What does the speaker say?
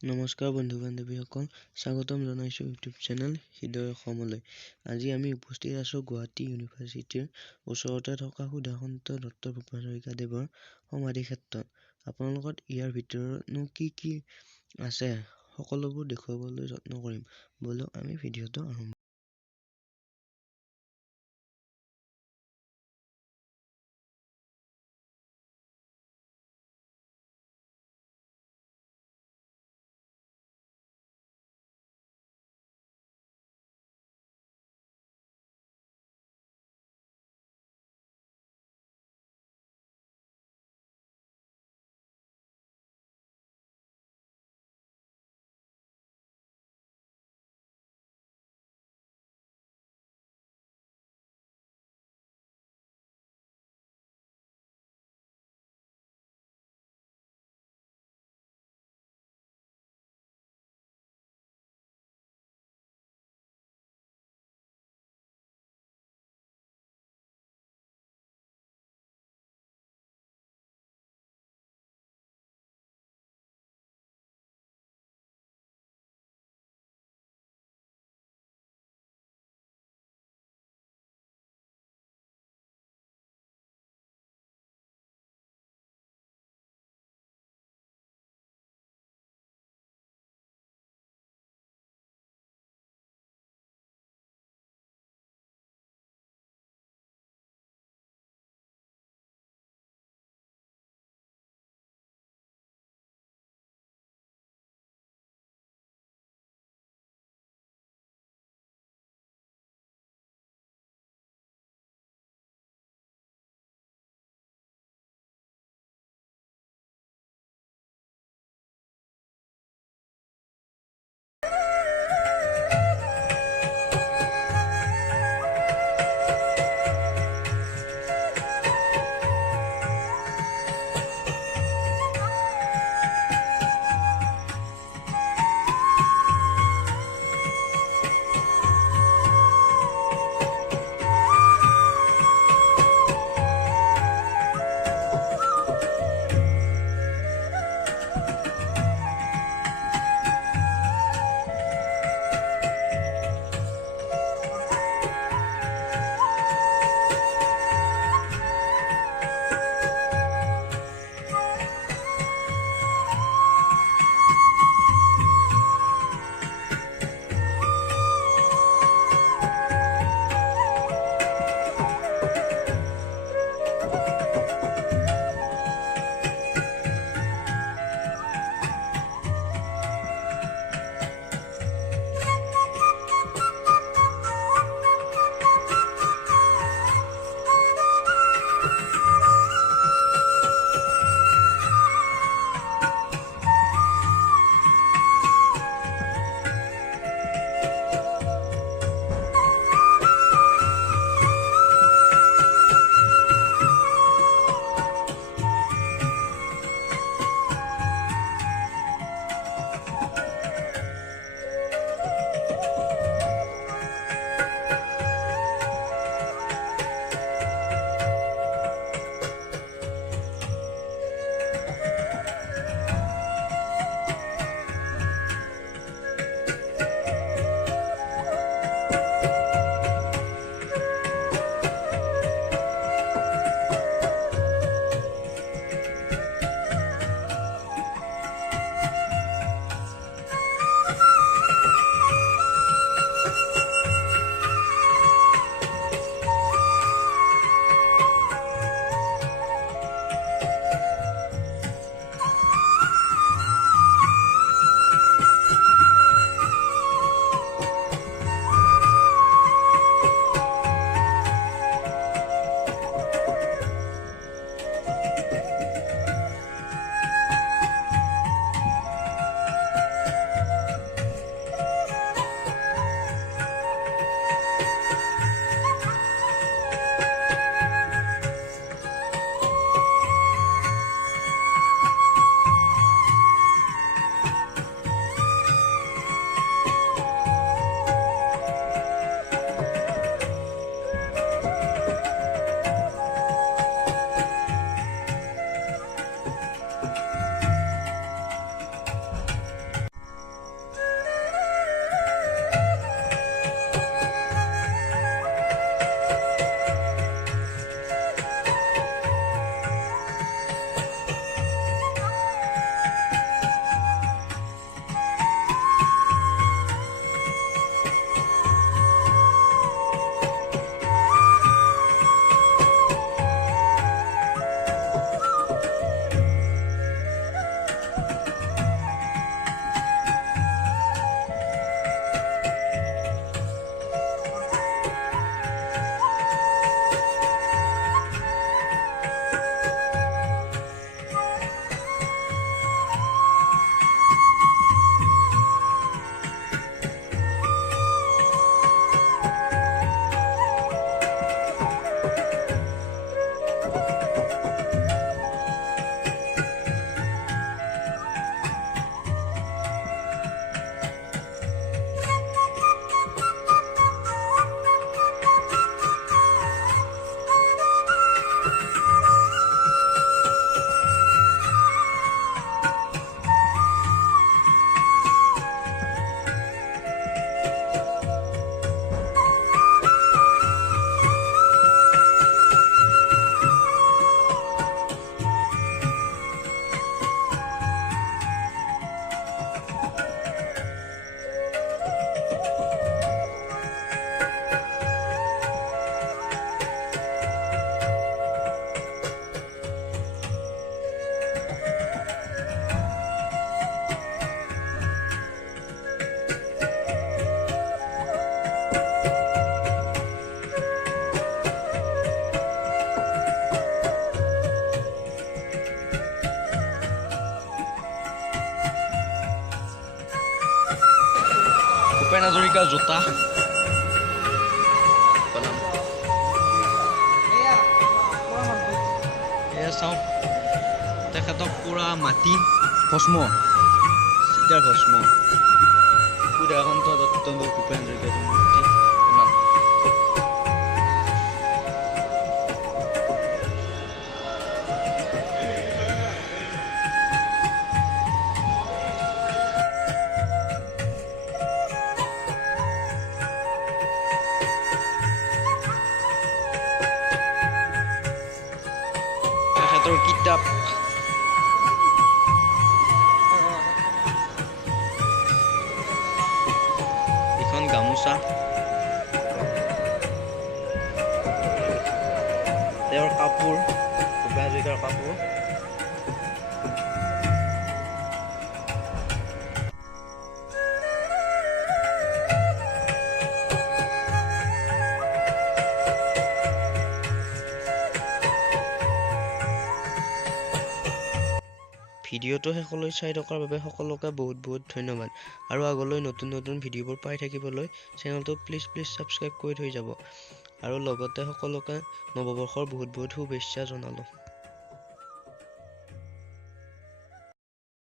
নমস্কাৰ বন্ধু বান্ধৱীসকল, স্বাগতম জনাইছোঁ ইউটিউব চেনেল হৃদয় অসমলৈ। আজি আমি উপস্থিত আছোঁ গুৱাহাটী ইউনিভাৰ্চিটিৰ ওচৰতে থকা সুধাকান্ত দত্ত ভূপেন হাজৰিকাদেৱৰ সমাধি ক্ষেত্ৰত। আপোনালোকক ইয়াৰ ভিতৰতনো কি আছে সকলোবোৰ দেখুৱাবলৈ যত্ন কৰিম। ব'লক আমি ভিডিঅ'টো আৰম্ভ ভূপেন হাজৰিকাৰ জোতা বনাম এয়া চাওঁ তেখেতক পুৰা মাটি ভস্ম চিতাৰ ভস্ম সুধাকান্ত দত্ত ভূপেন হাজৰিকাৰ মূৰ্তি বনাম তেখেতৰ কিতাপ এখন গামোচা তেওঁৰ কাপোৰ ভূপেন হাজৰিকাৰ কাপোৰ ভিডিঅ'টো শেষলৈ চাই থকাৰ বাবে সকলোকে বহুত ধন্যবাদ আৰু আগলৈ নতুন ভিডিঅ'বোৰ পাই থাকিবলৈ চেনেলটো প্লিজ ছাবস্ক্ৰাইব কৰি থৈ যাব আৰু লগতে সকলোকে নৱবৰ্ষৰ বহুত শুভেচ্ছা জনালোঁ।